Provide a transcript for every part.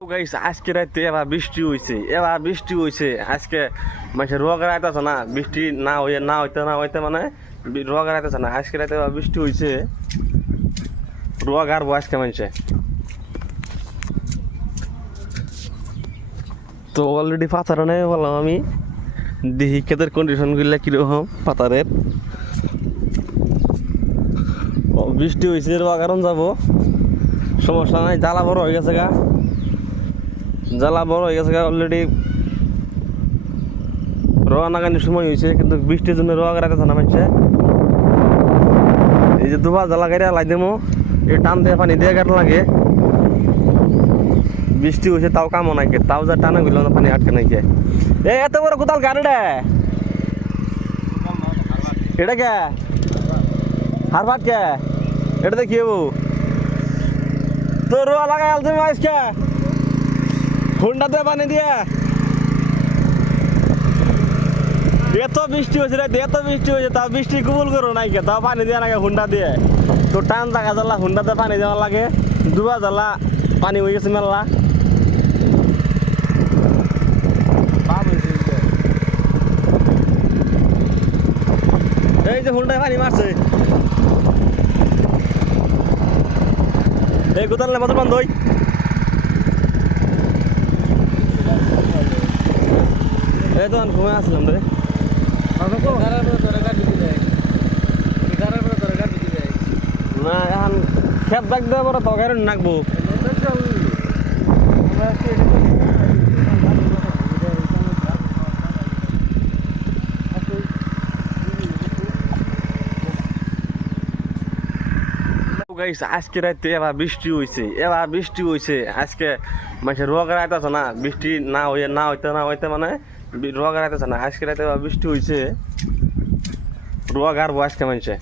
guys আজকে রাতে এবার বৃষ্টি হইছে আজকে মানুষের রোগ রাইতেছে না বৃষ্টি না হইতে মানে রোগ রাইতেছে না আজকে রাতে এবার বৃষ্টি হইছে রোগ আর আজকে মানুষে তো অলরেডি পাতার নেই বললাম আমি দেখি ক্ষেতের কন্ডিশন গুলা কিরকম পাতারের বৃষ্টি হয়েছে রোগ কারণ যাবো সমস্যা নাই জ্বালা বড় হয়ে গেছে অলরেডি রোয়া নাগানির সময় হয়েছে কিন্তু বৃষ্টির জন্য রোয়া রাখতেছে না মানুষে এই যে দুবার জ্বালা গাড়ি লাই দেবো এই টান দিয়ে পানি দিয়ে গাট লাগে বৃষ্টি হয়েছে তাও কামও নাইকে তাও যা টানা গেল না পানি আটকে নাইকে এত বড় কোথাও গাড়িটা এটা কে হারবাট কে এটা দেখি তো রোয়া লাগাই আলতে আজকে হুন্ডা দিয়ে পানি দিয়ে এত বৃষ্টি হয়েছে তাও বৃষ্টি কবুল করো নাই কে তাও পানি দিয়ে নাকি হুন্ডা দিয়ে তো টান থাকা জ্বালা হুন্ডাতে পানি দেওয়া লাগে দুবার জ্বালা পানি হয়ে গেছে মেলা এই যে হুন্ডায় পানি মারছে এই কোথাও মাত্র বন্ধ হই এই তো ঘুমে আসলাম রে না এখন খেত বাগ দেওয়া পরে তো গাড়ি নাকবো আজকে রাতে এবার বৃষ্টি হয়েছে আজকে মানুষের রোগ রাইতেছে না বৃষ্টি না হইতে মানে রোগ রাইতেছে না আজকে রাতে এবার বৃষ্টি হয়েছে রোগ আর আজকে মানুষে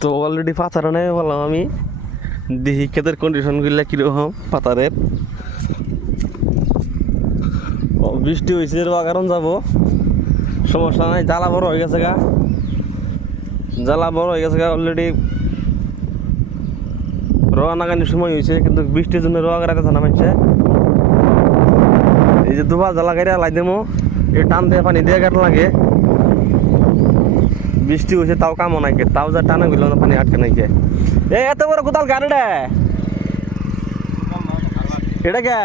তো অলরেডি পাতার নেই বললাম আমি দেখি ক্ষেতের কন্ডিশন গুলা কিরকম পাতারের বৃষ্টি হয়েছে রোগ কারণ যাবো সমস্যা নাই জ্বালা বড় হয়ে গেছে অলরেডি রোয়া নাগানির সময় হয়েছে কিন্তু বৃষ্টির জন্য রোগ রাখতেছে না মানুষে এই যে দুবার জ্বালা গাড়ি লাই দেবো এই টান দিয়ে পানি দিয়ে গাট লাগে বৃষ্টি হয়েছে তাও কামও নাইকে তাও যা টানা গেল না পানি আটকে নাইকে এত বড় কোথাও গাড়িটা এটা কে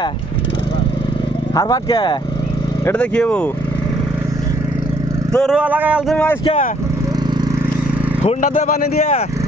হারবাট কে এটা দেখি তো রোয়া লাগাই আলতে আজকে হুন্ডা দিয়ে পানি দিয়ে